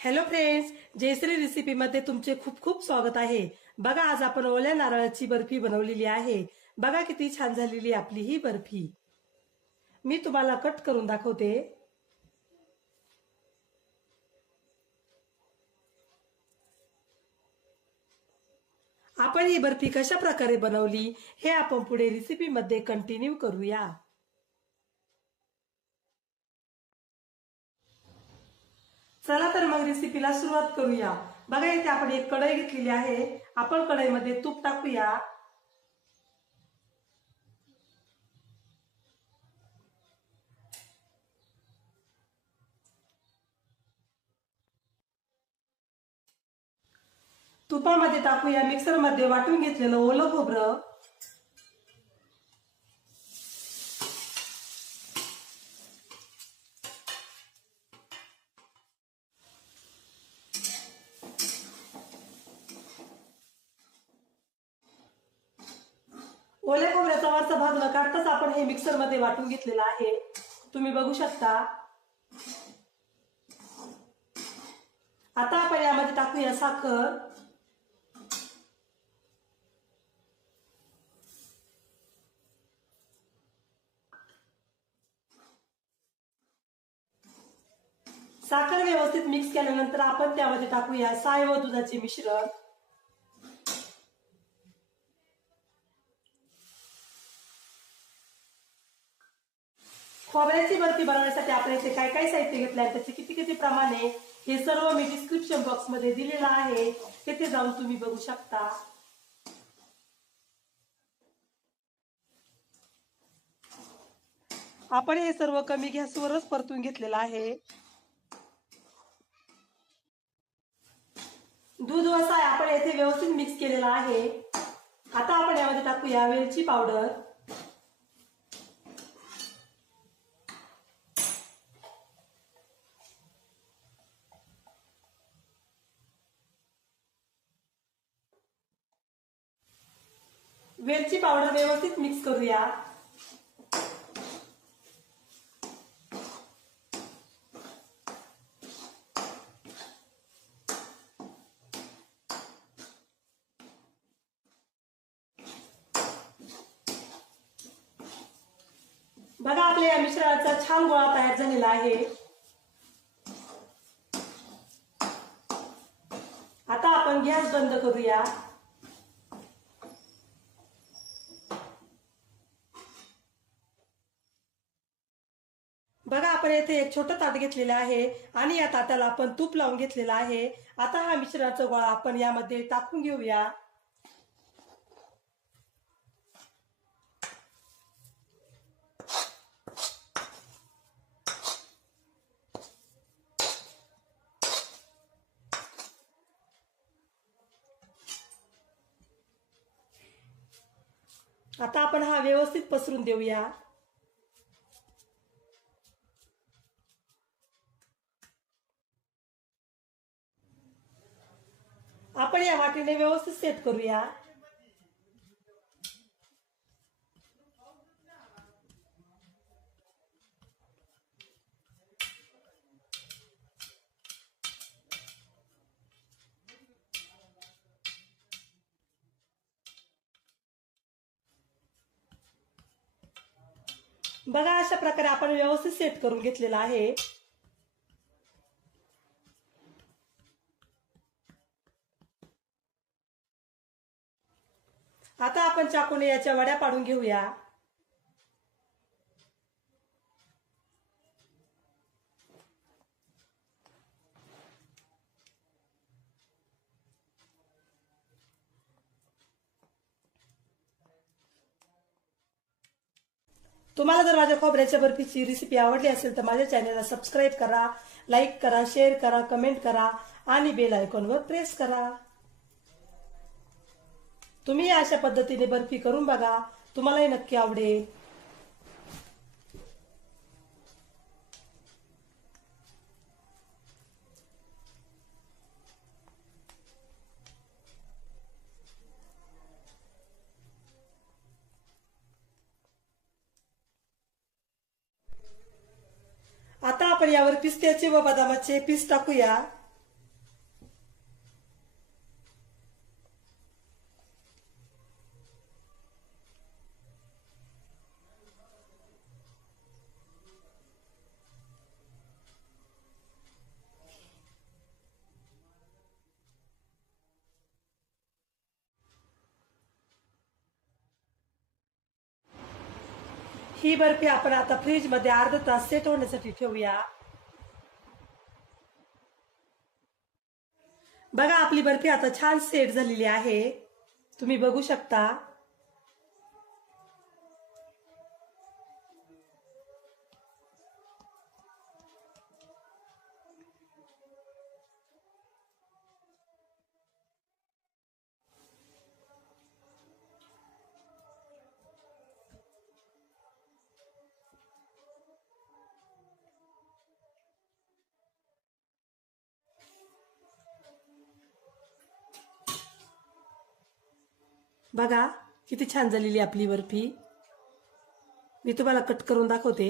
Hello friends, Jayashree रेसिपीमध्ये तुमचे खूप खूप स्वागत आहे। बघा, आज आपण ओल्या नारळाची बर्फी बनवलेली आहे। बघा किती छान झालेली आपली ही बर्फी। मी तुम्हाला कट करून दाखवते। आपण ही बर्फी कशा प्रकारे बनवली हे आपण पुढे रेसिपीमध्ये कंटिन्यू करूया। चला तर मग रेसिपीला सुरुवात करूया। बघा, इथे आपण एक कढई घेतलेली आहे। आपण कढईमध्ये तूप टाकूया। तुपामध्ये टाकूया मिक्सरमध्ये वाटून घेतलेलं ओलं खोबरं, ओल्या खोबऱ्याचा वरचा भाग न काढताच आपण हे मिक्सर मध्ये वाटून घेतलेलं आहे। तुम्ही बघू शकता। आता आपण यामध्ये टाकूया साखर, साखर व्यवस्थित मिक्स केल्यानंतर आपण त्यामध्ये टाकूया साय व दुधाचे मिश्रण। खोबऱ्याची बर्फी बनवण्यासाठी आपण इथे काय काय साहित्य घेतले आहे, त्याचे किती किती प्रमाण आहे हे सर्व मी डिस्क्रिप्शन बॉक्स मध्ये दिलेलं आहे, तिथे जाऊन तुम्ही बघू शकता। आपण हे सर्व कमी गॅसवरच परतून घेतलेलं आहे। दूध व साय आपण येथे व्यवस्थित मिक्स केलेला आहे। आता आपण यामध्ये टाकूया वेलची पावडर, वेलची पावडर व्यवस्थित मिक्स करूया। बघा, आपल्या या मिश्रणाचा छान गोळा तयार झालेला आहे। आता आपण गॅस बंद करूया। बघा, आपण येथे एक छोटं ताट घेतलेलं आहे आणि या ताटाला आपण तूप लावून घेतलेलं आहे। आता हा मिश्रणाचा गोळा आपण यामध्ये टाकून घेऊया। आता आपण हा व्यवस्थित पसरून देऊया। आपण या वाटीने व्यवस्थित सेट करूया। बघा, अशा प्रकारे आपण व्यवस्थित सेट करून घेतलेला आहे। आता आपण चाकूने याच्या वड्या पाडून घेऊया। तुम्हाला जर माझ्या खोबऱ्याच्या बर्फीची रेसिपी आवडली असेल तर माझ्या चॅनलला सबस्क्राईब करा, लाईक करा, शेअर करा, कमेंट करा आणि बेल आयकॉनवर प्रेस करा। तुम्ही अशा पद्धतीने बर्फी करून बघा, तुम्हालाही नक्की आवडेल। आता आपण यावर पिस्त्याचे व बदामाचे पीस टाकूया। ही बर्फी आपण आता फ्रीज मध्ये अर्धा तास सेट होण्यासाठी ठेवूया. बघा आपली बर्फी आता छान सेट झालेली आहे, तुम्ही बघू शकता. बघा किती छान झालेली आपली बर्फी. मी तुम्हाला कट करून दाखवते.